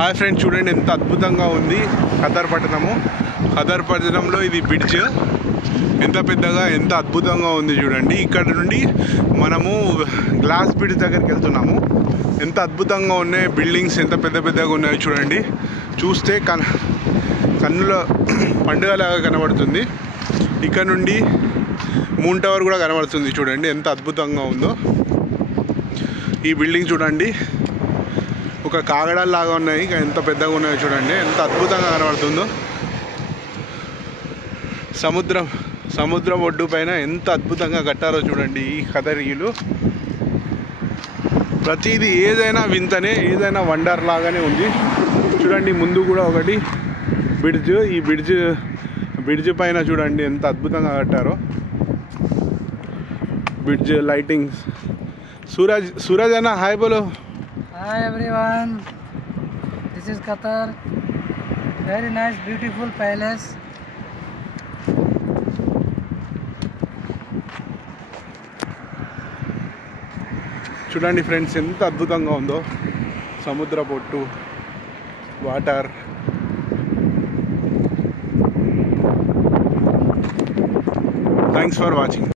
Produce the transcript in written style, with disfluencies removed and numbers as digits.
Hi friends, చూడండి ఎంత అద్భుతంగా ఉంది ఖదర్ పట్టణము. ఖదర్ పట్టణంలో ఇది బ్రిడ్జ్ ఎంత పెద్దగా ఎంత అద్భుతంగా ఉంది చూడండి. ఇక్కడ నుండి మనము గ్లాస్ బ్రిడ్జ్ దగ్గరికి వెళ్తున్నాము. ఎంత అద్భుతంగా ఉన్నాయి బిల్డింగ్స్, ఎంత పెద్ద పెద్దగా ఉన్నాయో చూడండి. చూస్తే కన్నుల పండుగలాగా కనబడుతుంది. ఇక్కడ నుండి మూన్ టవర్ కూడా కనబడుతుంది. చూడండి ఎంత అద్భుతంగా ఉందో ఈ బిల్డింగ్. చూడండి ఒక కాగడాల్లాగా ఉన్నాయి, ఎంత పెద్దగా ఉన్నాయో చూడండి. ఎంత అద్భుతంగా కనబడుతుందో. సముద్రం ఒడ్డు పైన ఎంత అద్భుతంగా కట్టారో చూడండి ఈ ఖదర్ ఇల్లు. ప్రతిదీ ఏదైనా వింతనే, ఏదైనా వండర్ లాగానే ఉంది. చూడండి ముందు కూడా ఒకటి బ్రిడ్జ్. ఈ బ్రిడ్జ్ పైన చూడండి ఎంత అద్భుతంగా కట్టారో. Bridge lightings. सूरज है ना, हाय बोलो. Hi everyone, this is Qatar. Very nice, beautiful palace. చూడండి ఫ్రెండ్స్ ఎంత అద్భుతంగా ఉందో. సముద్ర పొట్టు, వాటర్. Thanks for watching.